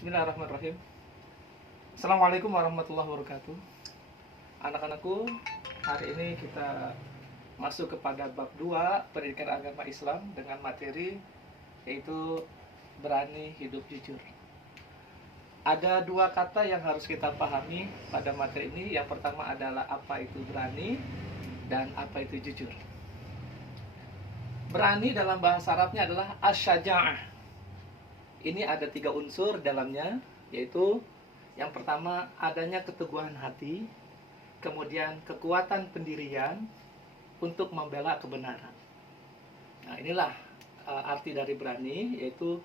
Bismillahirrahmanirrahim. Assalamualaikum warahmatullahi wabarakatuh. Anak-anakku, hari ini kita masuk kepada bab 2 pendidikan agama Islam dengan materi yaitu berani hidup jujur. Ada dua kata yang harus kita pahami pada materi ini. Yang pertama adalah apa itu berani dan apa itu jujur. Berani dalam bahasa Arabnya adalah asyaja'ah. Ini ada 3 unsur dalamnya, yaitu yang pertama adanya keteguhan hati, kemudian kekuatan pendirian untuk membela kebenaran. Nah, inilah arti dari berani, yaitu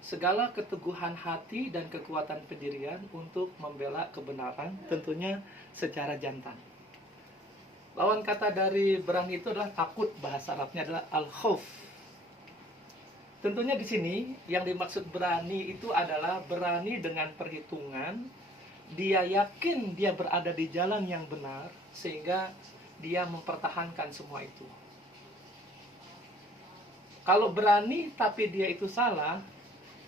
segala keteguhan hati dan kekuatan pendirian untuk membela kebenaran, tentunya secara jantan. Lawan kata dari berani itu adalah takut, bahasa Arabnya adalah al-khauf. Tentunya di sini yang dimaksud berani itu adalah berani dengan perhitungan. Dia yakin dia berada di jalan yang benar sehingga dia mempertahankan semua itu. Kalau berani tapi dia itu salah,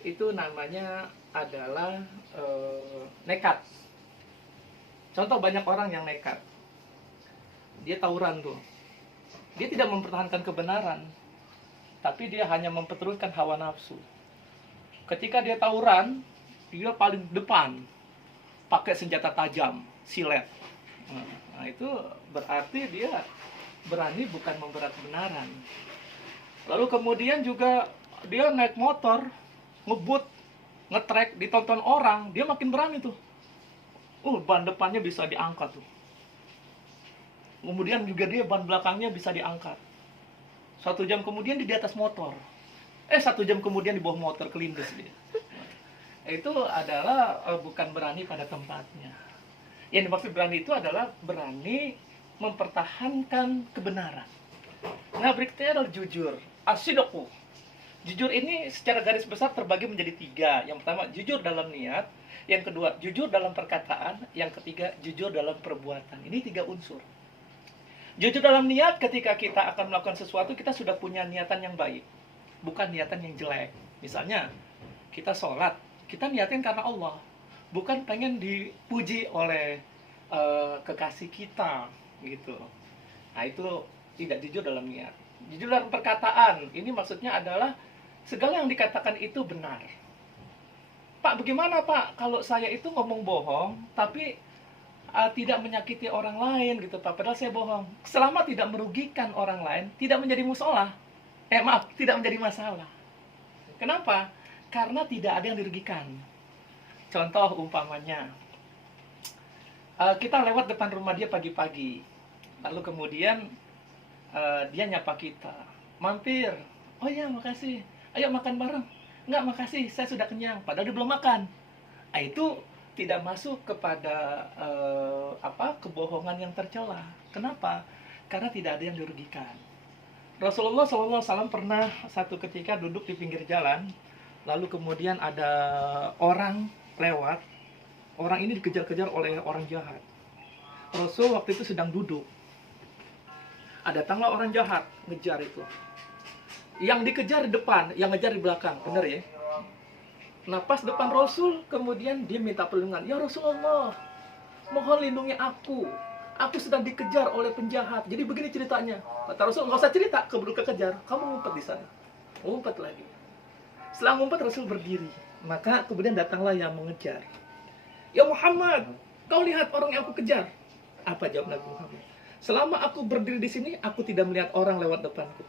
itu namanya adalah nekat. Contoh, banyak orang yang nekat. Dia tawuran tuh. Dia tidak mempertahankan kebenaran, tapi dia hanya memperteruskan hawa nafsu. Ketika dia tawuran, dia paling depan, pakai senjata tajam, silet. Nah, itu berarti dia berani bukan membela kebenaran. Lalu kemudian juga dia naik motor, ngebut, ngetrek, ditonton orang, dia makin berani tuh. Ban depannya bisa diangkat tuh. Kemudian juga dia ban belakangnya bisa diangkat. 1 jam kemudian di atas motor. 1 jam kemudian di bawah motor, kelindes dia. Itu adalah bukan berani pada tempatnya. Yang dimaksud berani itu adalah berani mempertahankan kebenaran. Nah, berikutnya adalah jujur. As-sidqu. Jujur ini secara garis besar terbagi menjadi 3. Yang pertama, jujur dalam niat. Yang kedua, jujur dalam perkataan. Yang ketiga, jujur dalam perbuatan. Ini 3 unsur. Jujur dalam niat, ketika kita akan melakukan sesuatu, kita sudah punya niatan yang baik, bukan niatan yang jelek. Misalnya, kita sholat, kita niatin karena Allah, bukan pengen dipuji oleh kekasih kita, gitu. Nah, itu tidak jujur dalam niat. Jujur dalam perkataan, ini maksudnya adalah segala yang dikatakan itu benar. Pak, bagaimana Pak, kalau saya itu ngomong bohong, tapi tidak menyakiti orang lain gitu Pak, padahal saya bohong, selama tidak merugikan orang lain, tidak menjadi musolah, tidak menjadi masalah. Kenapa? Karena tidak ada yang dirugikan. Contoh umpamanya, kita lewat depan rumah dia pagi-pagi, lalu kemudian dia nyapa kita, mampir, oh iya makasih, ayo makan bareng. Enggak, makasih, saya sudah kenyang, padahal dia belum makan. Nah, itu tidak masuk kepada kebohongan yang tercela. Kenapa? Karena tidak ada yang dirugikan. Rasulullah SAW pernah satu ketika duduk di pinggir jalan, lalu kemudian ada orang lewat. Orang ini dikejar-kejar oleh orang jahat. Rasul waktu itu sedang duduk. Datanglah orang jahat, ngejar itu. Yang dikejar di depan, yang ngejar di belakang, benar ya? Nah, pas depan Rasul, kemudian dia minta perlindungan. Ya Rasulullah, mohon lindungi aku. Aku sedang dikejar oleh penjahat. Jadi begini ceritanya. Kata Rasul, nggak usah cerita, keburu kekejar. Kamu ngumpet di sana. Ngumpet lagi. Setelah ngumpet, Rasul berdiri. Maka kemudian datanglah yang mengejar. Ya Muhammad, kau lihat orang yang aku kejar. Apa jawab Nabi Muhammad? Selama aku berdiri di sini, aku tidak melihat orang lewat depanku.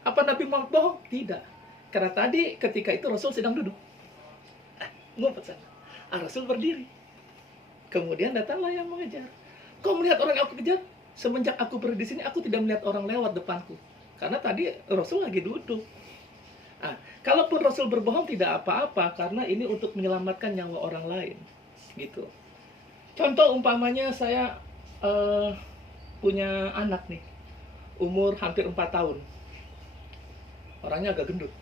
Apa Nabi Muhammad bohong? Tidak. Karena tadi ketika itu Rasul sedang duduk. Ngumpet sana. Rasul berdiri. Kemudian datanglah yang mengejar. Kau melihat orang yang aku kejar? Semenjak aku berdiri di sini, aku tidak melihat orang lewat depanku. Karena tadi Rasul lagi duduk. Kalaupun Rasul berbohong tidak apa-apa, karena ini untuk menyelamatkan nyawa orang lain. Gitu. Contoh umpamanya saya punya anak nih, umur hampir 4 tahun. Orangnya agak gendut.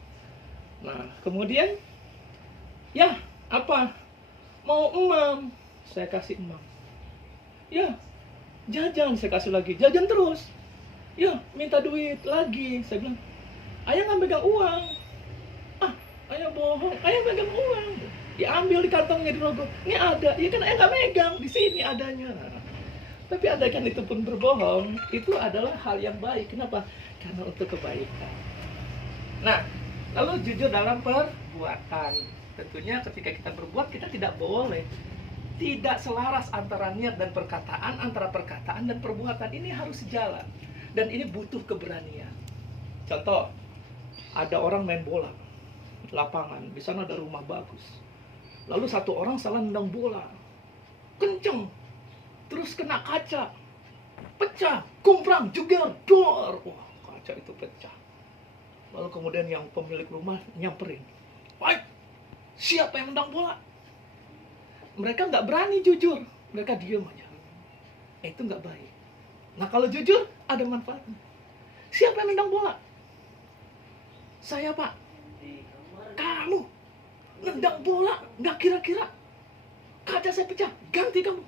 Nah, kemudian ya, apa? Mau emam, saya kasih emam. Ya, jajan, saya kasih lagi. Jajan terus. Ya, minta duit lagi. Saya bilang, ayah nggak megang uang. Ayah bohong, ayah megang uang. Diambil di kantongnya, dirogok. Ini ada, ya kan nggak megang, di sini adanya. Tapi andaikan itu pun berbohong, itu adalah hal yang baik. Kenapa? Karena untuk kebaikan. Nah, lalu jujur dalam perbuatan. Tentunya ketika kita berbuat, kita tidak boleh tidak selaras antara niat dan perkataan, antara perkataan dan perbuatan. Ini harus sejalan. Dan ini butuh keberanian. Contoh, ada orang main bola, lapangan, di sana ada rumah bagus. Lalu satu orang salah nendang bola, kenceng, terus kena kaca, pecah, kumprang, jeger, dor. Wah, kaca itu pecah. Lalu kemudian yang pemilik rumah nyamperin, baik, siapa yang nendang bola? Mereka nggak berani jujur, mereka diem aja. Itu nggak baik. Nah kalau jujur ada manfaatnya. Siapa yang nendang bola? Saya, Pak. Kamu nendang bola, nggak kira-kira kaca saya pecah, ganti kamu.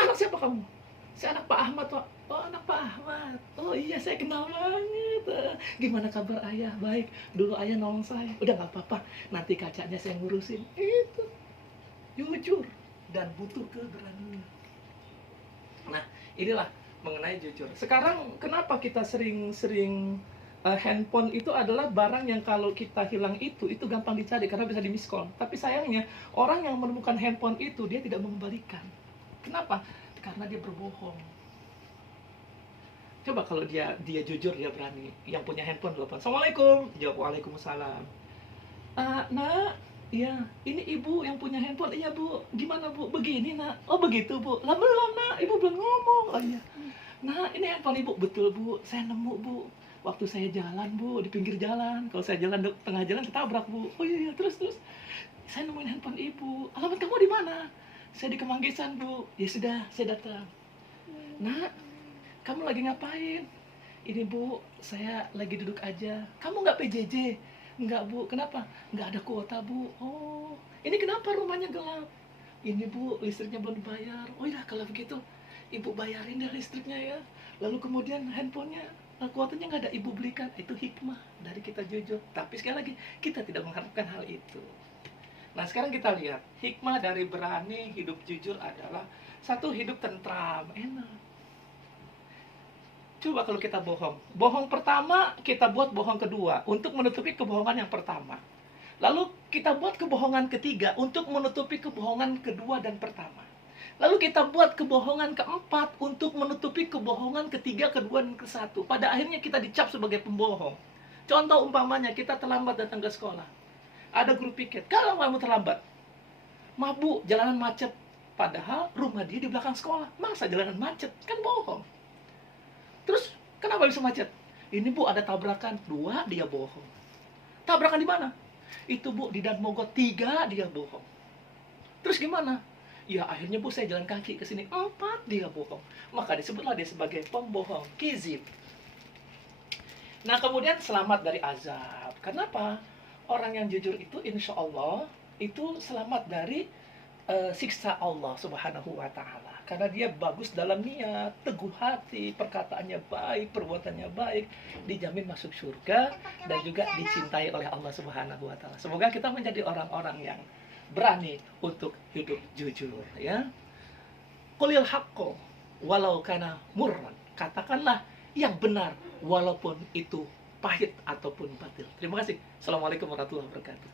Anak siapa kamu? Saya anak Pak Ahmad, Pak. Oh, anak Pak Ahmad. Oh iya, saya kenal banget. Gimana kabar ayah? Baik. Dulu ayah nolong saya. Udah nggak apa-apa. Nanti kacanya saya ngurusin. Itu jujur dan butuh keberanian. Nah, inilah mengenai jujur. Sekarang kenapa kita sering handphone itu adalah barang yang kalau kita hilang itu gampang dicari karena bisa di miskol. Tapi sayangnya orang yang menemukan handphone itu dia tidak mengembalikan. Kenapa? Karena dia berbohong. Coba kalau dia jujur, dia berani. Yang punya handphone telepon, "Assalamualaikum." Jawab, "Waalaikumsalam." Nak, iya, ini ibu yang punya handphone. Iya bu, gimana bu? Begini nak. Oh begitu bu. Lah belum nak, ibu belum ngomong. Oh iya. Nah ini handphone ibu. Betul bu, saya nemu bu. Waktu saya jalan bu, di pinggir jalan. Kalau saya jalan tengah jalan ketabrak bu. Oh iya, terus. Saya nemuin handphone ibu. Alamat kamu di mana? Saya di Kemanggisan bu. Ya sudah, saya datang. Nak, kamu lagi ngapain? Ini bu, saya lagi duduk aja. Kamu nggak PJJ? Enggak bu, kenapa? Nggak ada kuota bu. Oh, ini kenapa rumahnya gelap? Ini bu, listriknya belum dibayar. Oh iya, kalau begitu ibu bayarin deh listriknya ya. Lalu kemudian handphonenya, kuotanya nggak ada, ibu belikan. Itu hikmah dari kita jujur. Tapi sekali lagi, kita tidak mengharapkan hal itu. Nah sekarang kita lihat, hikmah dari berani hidup jujur adalah satu, hidup tentram, enak. Coba kalau kita bohong. Bohong pertama, kita buat bohong kedua untuk menutupi kebohongan yang pertama. Lalu kita buat kebohongan ketiga untuk menutupi kebohongan kedua dan pertama. Lalu kita buat kebohongan keempat untuk menutupi kebohongan ketiga, kedua, dan kesatu. Pada akhirnya kita dicap sebagai pembohong. Contoh umpamanya, kita terlambat datang ke sekolah. Ada guru piket, kalau kamu terlambat, mabuk, jalanan macet. Padahal rumah dia di belakang sekolah. Masa jalanan macet? Kan bohong. Terus, kenapa bisa macet? Ini bu, ada tabrakan. 2, dia bohong. Tabrakan di mana? Itu bu, di Dan Mogot. 3, dia bohong. Terus gimana? Ya akhirnya bu, saya jalan kaki ke sini. 4, dia bohong. Maka disebutlah dia sebagai pembohong, kizib. Nah kemudian selamat dari azab. Kenapa? Orang yang jujur itu insya Allah itu selamat dari siksa Allah Subhanahu wa Ta'ala. Karena dia bagus dalam niat, teguh hati, perkataannya baik, perbuatannya baik, dijamin masuk surga dan juga dicintai oleh Allah Subhanahu wa Ta'ala. Semoga kita menjadi orang-orang yang berani untuk hidup jujur, ya. Qulil haqqo walau kana murran. Katakanlah yang benar walaupun itu pahit ataupun batil. Terima kasih. Assalamualaikum warahmatullahi wabarakatuh.